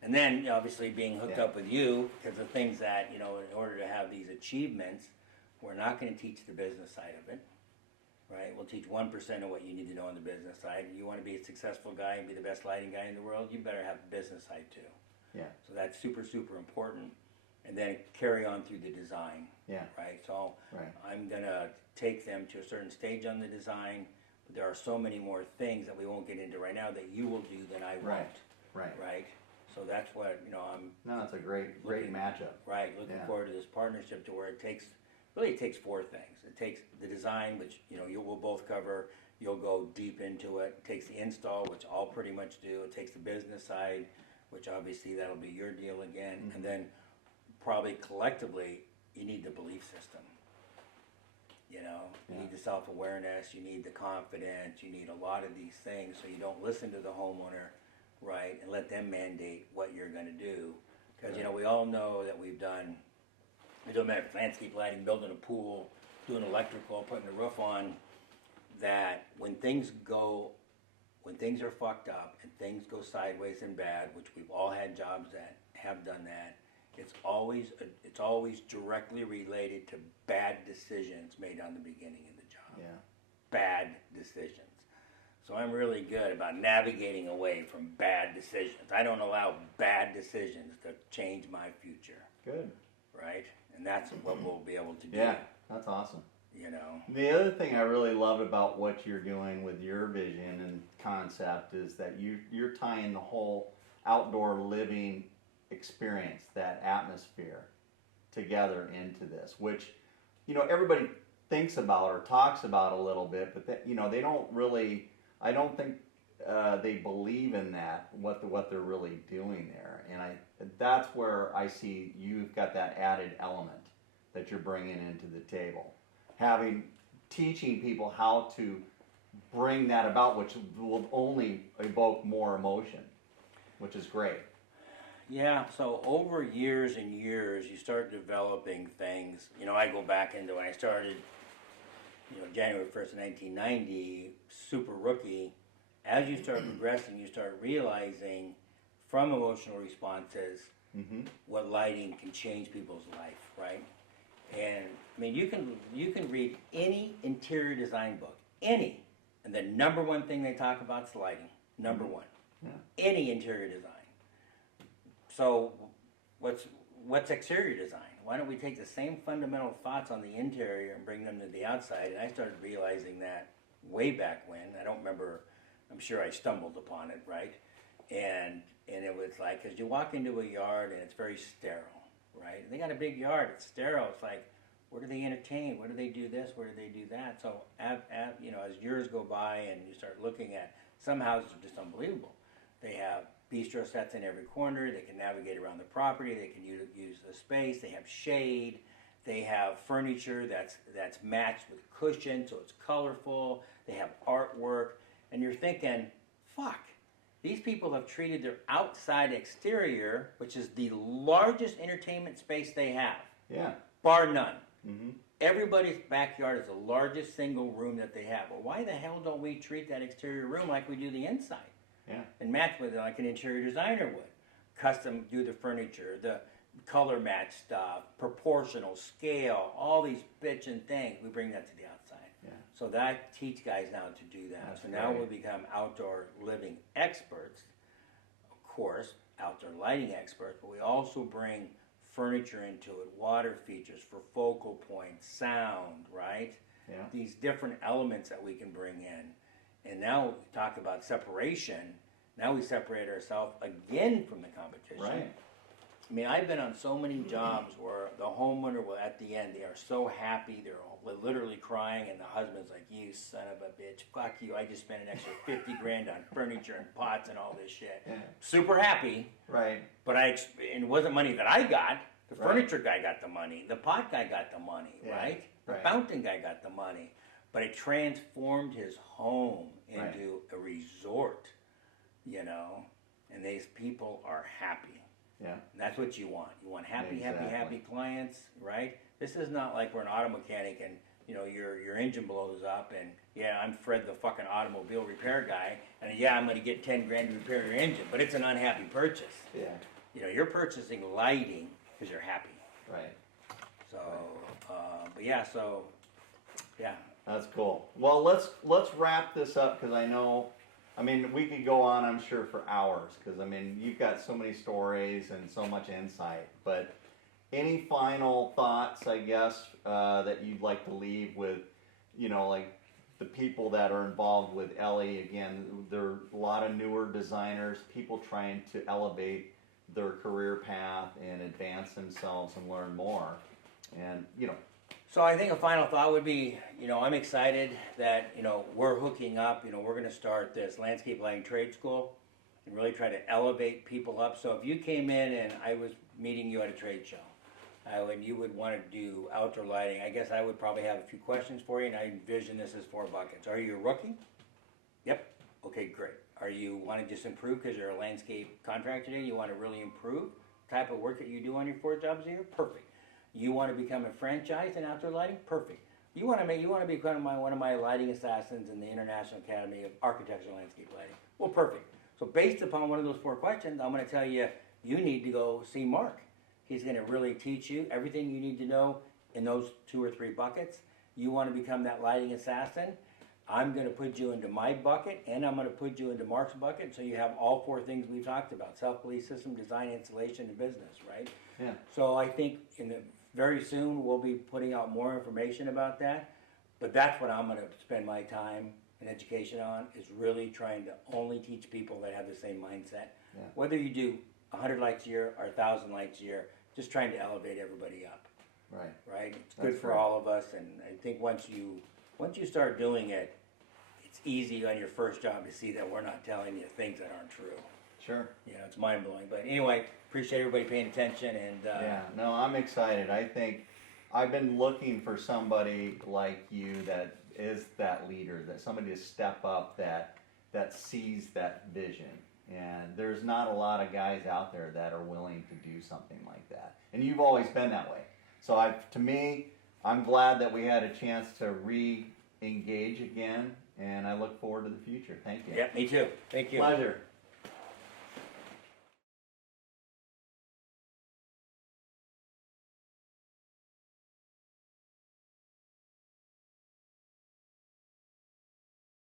And then obviously being hooked up with you, because the things that, you know, in order to have these achievements, we're not going to teach the business side of it, right? We'll teach 1% of what you need to know on the business side. You want to be a successful guy and be the best lighting guy in the world, you better have the business side too. Yeah. So that's super, super important. And then carry on through the design, right? So I'm going to take them to a certain stage on the design, but there are so many more things that we won't get into right now that you will do than I won't, right? So that's what, you know, That's a great matchup. Right, looking forward to this partnership, to where it takes 4 things. It takes the design, which, you know, you will both cover. You'll go deep into it. It takes the install, which I'll pretty much do. It takes the business side, which obviously that'll be your deal again. And then probably collectively, you need the belief system. You know, you need the self-awareness, you need the confidence, you need a lot of these things, so you don't listen to the homeowner, right, and let them mandate what you're going to do. Because, you know, we all know that we've done, it doesn't matter if it's landscape lighting, building a pool, doing electrical, putting the roof on, that when things are fucked up and things go sideways and bad, which we've all had jobs that have done that, it's always directly related to bad decisions made on the beginning of the job. Yeah. Bad decisions. So I'm really good about navigating away from bad decisions. I don't allow bad decisions to change my future. Good. Right? And that's what we'll be able to do. Yeah, that's awesome. You know. The other thing I really love about what you're doing with your vision and concept is that you're tying the whole outdoor living experience, that atmosphere, together into this, which, you know, everybody thinks about or talks about a little bit, but that, you know, they don't really, I don't think they believe in that, what they're really doing there. And that's where I see you've got that added element that you're bringing into the table. Teaching people how to bring that about, which will only evoke more emotion, which is great. Yeah, so over years and years, you start developing things. You know, I go back into when I started, you know, January 1st, 1990, super rookie. As you start progressing, you start realizing from emotional responses what lighting can change people's life, right? And I mean, you can read any interior design book, any, and the number one thing they talk about is lighting. Number one, any interior design. So, what's exterior design? Why don't we take the same fundamental thoughts on the interior and bring them to the outside? And I started realizing that way back when. I don't remember. I'm sure I stumbled upon it, right? And it was like, because you walk into a yard and it's very sterile, right? They got a big yard, it's sterile. It's like, where do they entertain? Where do they do this? Where do they do that? So, you know, as years go by and you start looking at, some houses are just unbelievable. They have bistro sets in every corner. They can navigate around the property. They can use the space. They have shade. They have furniture that's matched with cushion, so it's colorful. They have artwork. And you're thinking, fuck, these people have treated their outside exterior, which is the largest entertainment space they have, bar none. Mm-hmm. Everybody's backyard is the largest single room that they have. Well, why the hell don't we treat that exterior room like we do the inside? Yeah. And match with it like an interior designer would. Custom, do the furniture, the color match stuff, proportional, scale, all these bitchin' things. We bring that to the outside. Yeah. So that I teach guys now to do that. That's so now we become outdoor living experts, of course, outdoor lighting experts, but we also bring furniture into it, water features for focal points, sound, right? Yeah. These different elements that we can bring in. And now we talk about separation. Now we separate ourselves again from the competition. Right. I mean, I've been on so many jobs where the homeowner will, at the end, they are so happy, they're literally crying, and the husband's like, you son of a bitch, fuck you, I just spent an extra 50 grand on furniture and pots and all this shit. Yeah. Super happy. Right. But and it wasn't money that I got. The furniture guy got the money. The pot guy got the money, right? The fountain guy got the money. But it transformed his home into a resort, you know, and these people are happy. Yeah. And that's what you want. You want happy clients, right? This is not like we're an auto mechanic and, you know, your engine blows up and, yeah, I'm Fred the fucking automobile repair guy, and yeah, I'm going to get 10 grand to repair your engine, but it's an unhappy purchase. Yeah. You know, you're purchasing lighting because you're happy. Right. So, but yeah, so, yeah. That's cool. Well, let's wrap this up because I mean, we could go on, I'm sure, for hours because, I mean, you've got so many stories and so much insight. But any final thoughts, I guess, that you'd like to leave with, you know, like the people that are involved with ELLI? Again, there are a lot of newer designers, people trying to elevate their career path and advance themselves and learn more. And, you know. So I think a final thought would be, you know, I'm excited that, you know, we're hooking up, you know, we're going to start this landscape lighting trade school and really try to elevate people up. So if you came in and I was meeting you at a trade show, and you would want to do outdoor lighting, I guess I would probably have a few questions for you, and I envision this as 4 buckets. Are you a rookie? Yep. Okay, great. Are you want to just improve because you're a landscape contractor today? You want to really improve the type of work that you do on your 4 jobs a year? Perfect. You want to become a franchise in outdoor lighting? Perfect. You want to become one of my lighting assassins in the International Academy of Architectural Landscape Lighting? Well, perfect. So based upon one of those 4 questions, I'm going to tell you, you need to go see Mark. He's going to really teach you everything you need to know in those 2 or 3 buckets. You want to become that lighting assassin? I'm going to put you into my bucket, and I'm going to put you into Mark's bucket, so you have all 4 things we've talked about: self-belief system, design, installation, and business, right? Yeah. So I think very soon we'll be putting out more information about that, but that's what I'm going to spend my time and education on, is really trying to only teach people that have the same mindset. Yeah. Whether you do 100 lights a year or 1,000 lights a year, just trying to elevate everybody up. Right. Right? It's good for all of us, and I think once you start doing it, it's easy on your first job to see that we're not telling you things that aren't true. Sure. You know, it's mind-blowing. But anyway, appreciate everybody paying attention. And yeah, no, I'm excited. I think I've been looking for somebody like you that is that leader, that somebody to step up that sees that vision. And there's not a lot of guys out there that are willing to do something like that. And you've always been that way. So to me, I'm glad that we had a chance to re-engage again, and I look forward to the future. Thank you. Yeah, me too. Thank you. Pleasure.